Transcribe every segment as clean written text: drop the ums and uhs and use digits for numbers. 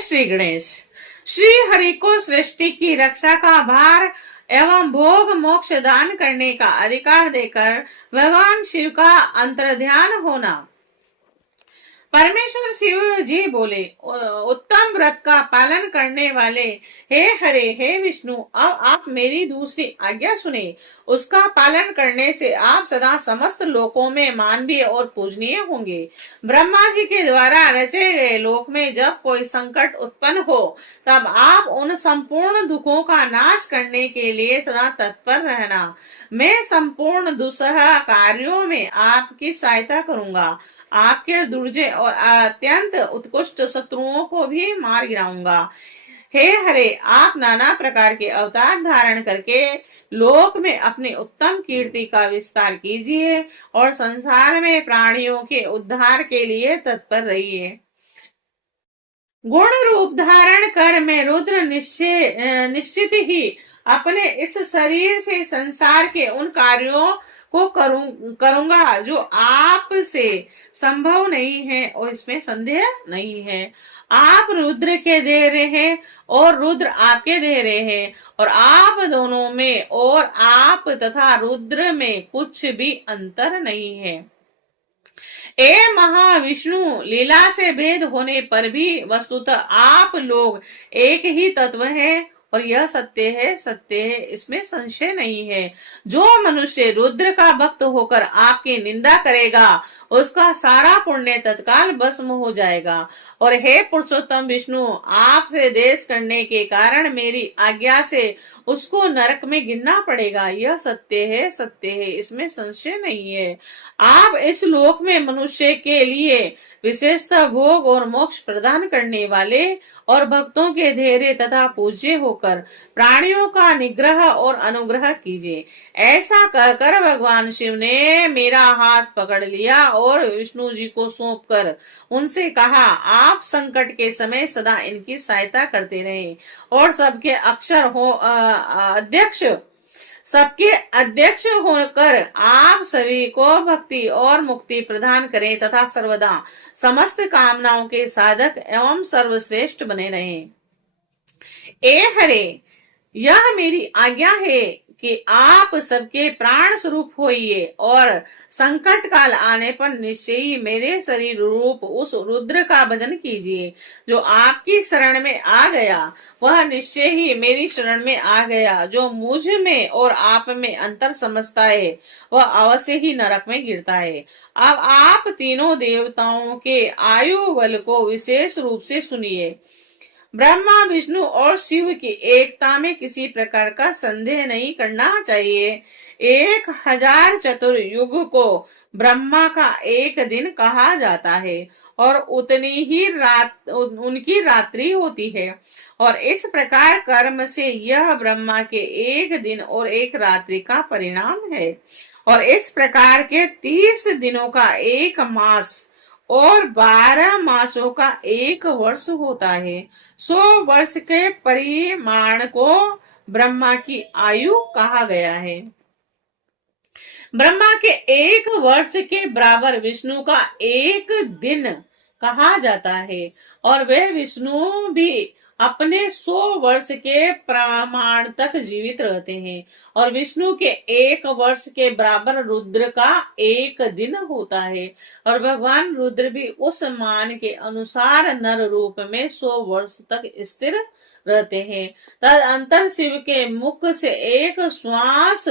श्री गणेश। श्री हरि को सृष्टि की रक्षा का भार एवं भोग मोक्ष दान करने का अधिकार देकर भगवान शिव का अंतर्ध्यान होना। परमेश्वर शिव जी बोले, उत्तम व्रत का पालन करने वाले हे हरे हे विष्णु, अब आप मेरी दूसरी आज्ञा सुने। उसका पालन करने से आप सदा समस्त लोकों में मानवीय और पूजनीय होंगे। ब्रह्मा जी के द्वारा रचे गए लोक में जब कोई संकट उत्पन्न हो तब आप उन संपूर्ण दुखों का नाश करने के लिए सदा तत्पर रहना। मैं संपूर्ण दुस्सह कार्यों में आपकी सहायता करूंगा। आपके दुर्जय और अत्यंत उत्कृष्ट शत्रुओं को भी मार गिराऊंगा। हे हरे, आप नाना प्रकार के अवतार धारण करके लोक में अपनी उत्तम कीर्ति का विस्तार कीजिए और संसार में प्राणियों के उद्धार के लिए तत्पर रहिए। गुण रूप धारण कर मैं रुद्र निश्चित ही अपने इस शरीर से संसार के उन कार्यों को करूंगा जो आप से संभव नहीं है और इसमें संदेह नहीं है। आप रुद्र के दे रहे हैं और रुद्र आपके दे रहे हैं और आप दोनों में और आप तथा रुद्र में कुछ भी अंतर नहीं है। ए महाविष्णु, लीला से भेद होने पर भी वस्तुतः आप लोग एक ही तत्व हैं और यह सत्य है, इसमें संशय नहीं है। जो मनुष्य रुद्र का भक्त होकर आपकी निंदा करेगा उसका सारा पुण्य तत्काल भस्म हो जाएगा। और हे पुरुषोत्तम विष्णु, आपसे देश करने के कारण मेरी आज्ञा से उसको नरक में गिरना पड़ेगा। यह सत्य है, इसमें संशय नहीं है। आप इस लोक में मनुष्य के लिए विशेषतः भोग और मोक्ष प्रदान करने वाले और भक्तों के धैर्य तथा पूज्य होकर प्राणियों का निग्रह और अनुग्रह कीजिए। ऐसा कहकर भगवान शिव ने मेरा हाथ पकड़ लिया और विष्णु जी को सौंपकर उनसे कहा, आप संकट के समय सदा इनकी सहायता करते रहें और सबके अध्यक्ष होकर आप सभी को भक्ति और मुक्ति प्रदान करें तथा सर्वदा समस्त कामनाओं के साधक एवं सर्वश्रेष्ठ बने रहें। ए हरे, यह मेरी आज्ञा है कि आप सबके प्राण स्वरूप होइए और संकट काल आने पर निश्चय ही मेरे शरीर रूप उस रुद्र का भजन कीजिए। जो आपकी शरण में आ गया वह निश्चय ही मेरी शरण में आ गया। जो मुझ में और आप में अंतर समझता है वह अवश्य ही नरक में गिरता है। अब आप तीनों देवताओं के आयु बल को विशेष रूप से सुनिए। ब्रह्मा विष्णु और शिव की एकता में किसी प्रकार का संदेह नहीं करना चाहिए। 1000 चतुर्युग को ब्रह्मा का एक दिन कहा जाता है और उतनी ही उनकी रात्रि होती है और इस प्रकार कर्म से यह ब्रह्मा के एक दिन और एक रात्रि का परिणाम है और इस प्रकार के 30 दिनों का एक मास और 12 मासों का एक वर्ष होता है। 100 वर्ष के परिमाण को ब्रह्मा की आयु कहा गया है। ब्रह्मा के एक वर्ष के बराबर विष्णु का एक दिन कहा जाता है और वह विष्णु भी अपने 100 वर्ष के प्रमाण तक जीवित रहते हैं और विष्णु के एक वर्ष के बराबर रुद्र का एक दिन होता है और भगवान रुद्र भी उस मान के अनुसार नर रूप में 100 वर्ष तक स्थिर रहते हैं। तदंतर शिव के मुख से एक श्वास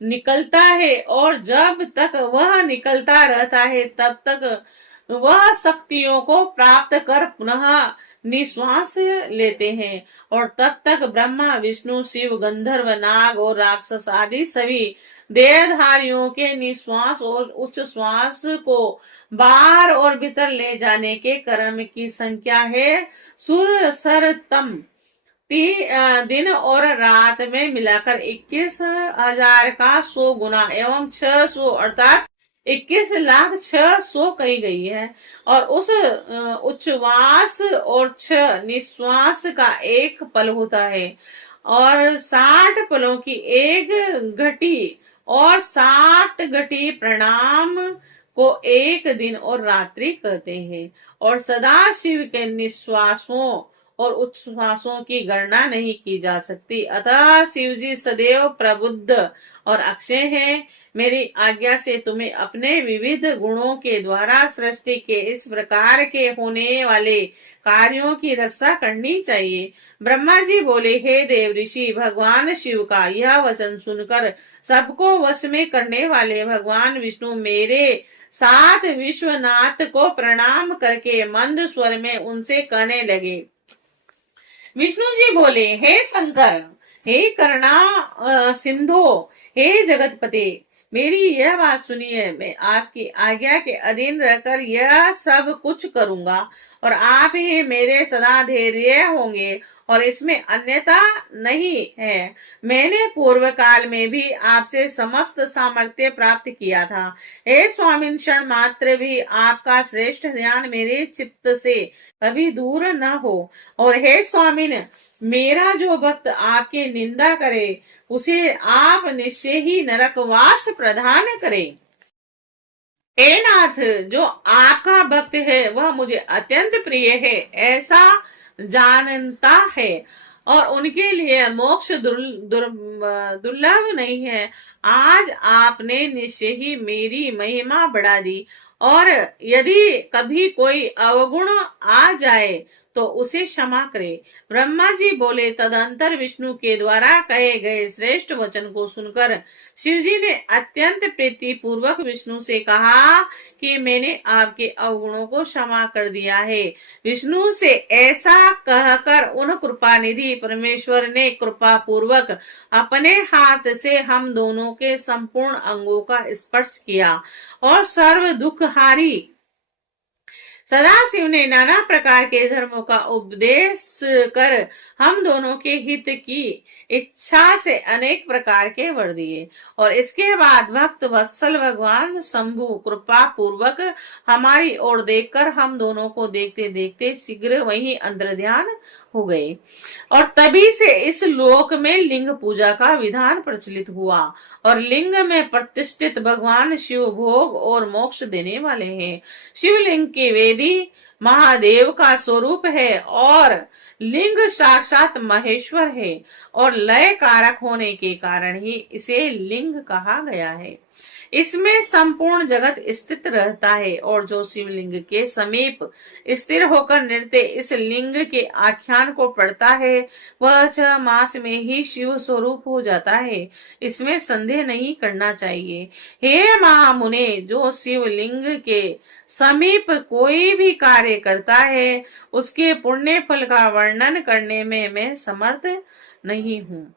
निकलता है और जब तक वह निकलता रहता है तब तक वह शक्तियों को प्राप्त कर पुनः निश्वास लेते हैं और तब तक ब्रह्मा विष्णु शिव गंधर्व नाग और राक्षस आदि सभी देहधारियों के निश्वास और उच्च श्वास को बाहर और भीतर ले जाने के क्रम की संख्या है सुरसरतम। दिन और रात में मिलाकर 21,000 का 100 गुना एवं 600 अर्थात 21,06,000 कही गई है और उस उच्छ्वास और 6 निश्वास का एक पल होता है और 60 पलों की एक घटी और 60 घटी प्रणाम को एक दिन और रात्रि कहते हैं और सदा शिव के निश्वासों और उच्छ्वासों की गणना नहीं की जा सकती। अतः शिव जी सदैव प्रबुद्ध और अक्षय हैं। मेरी आज्ञा से तुम्हें अपने विविध गुणों के द्वारा सृष्टि के इस प्रकार के होने वाले कार्यों की रक्षा करनी चाहिए। ब्रह्मा जी बोले, हे देव ऋषि, भगवान शिव का यह वचन सुनकर सबको वश में करने वाले भगवान विष्णु मेरे साथ विश्वनाथ को प्रणाम करके मंद स्वर में उनसे कहने लगे। विष्णु जी बोले, हे शंकर, हे करुणा सिंधु, हे जगतपते, मेरी यह बात सुनिए। मैं आपकी आज्ञा के अधीन रहकर यह सब कुछ करूंगा और आप ही मेरे सदा धैर्य होंगे और इसमें अन्यथा नहीं है। मैंने पूर्व काल में भी आपसे समस्त सामर्थ्य प्राप्त किया था। हे स्वामिन, क्षण मात्र भी आपका श्रेष्ठ ध्यान मेरे चित्त से कभी दूर न हो। और हे स्वामिन, मेरा जो भक्त आपकी निंदा करे उसे आप निश्चय ही नरकवास प्रदान करें। हे नाथ, जो आपका भक्त है वह मुझे अत्यंत प्रिय है ऐसा जानता है और उनके लिए मोक्ष दुर्लभ नहीं है। आज आपने निश्चय ही मेरी महिमा बढ़ा दी और यदि कभी कोई अवगुण आ जाए तो उसे क्षमा करे। ब्रह्मा जी बोले, तदंतर विष्णु के द्वारा कहे गए श्रेष्ठ वचन को सुनकर शिव जी ने अत्यंत प्रीति पूर्वक विष्णु से कहा कि मैंने आपके अवगुणों को क्षमा कर दिया है। विष्णु से ऐसा कहकर उन कृपा निधि परमेश्वर ने कृपा पूर्वक अपने हाथ से हम दोनों के संपूर्ण अंगों का स्पर्श किया और सर्व दुखहारी सदाशिव ने नाना प्रकार के धर्मों का उपदेश कर हम दोनों के हित की इच्छा से अनेक प्रकार के वर दिए। और इसके बाद भक्त वत्सल भगवान शंभु कृपा पूर्वक हमारी ओर देखकर हम दोनों को देखते देखते शीघ्र वहीं अंतर्ध्यान हो गए। और तभी से इस लोक में लिंग पूजा का विधान प्रचलित हुआ और लिंग में प्रतिष्ठित भगवान शिव भोग और मोक्ष देने वाले हैं। शिवलिंग की वेदी महादेव का स्वरूप है और लिंग साक्षात महेश्वर है और लय कारक होने के कारण ही इसे लिंग कहा गया है। इसमें संपूर्ण जगत स्थित रहता है और जो शिवलिंग के समीप स्थिर होकर नृत्य इस लिंग के आख्यान को पढ़ता है वह 6 मास में ही शिव स्वरूप हो जाता है। इसमें संदेह नहीं करना चाहिए। हे महामुने, जो शिवलिंग के समीप कोई भी कार्य करता है उसके पुण्य फल का वर्णन करने में मैं समर्थ नहीं हूँ।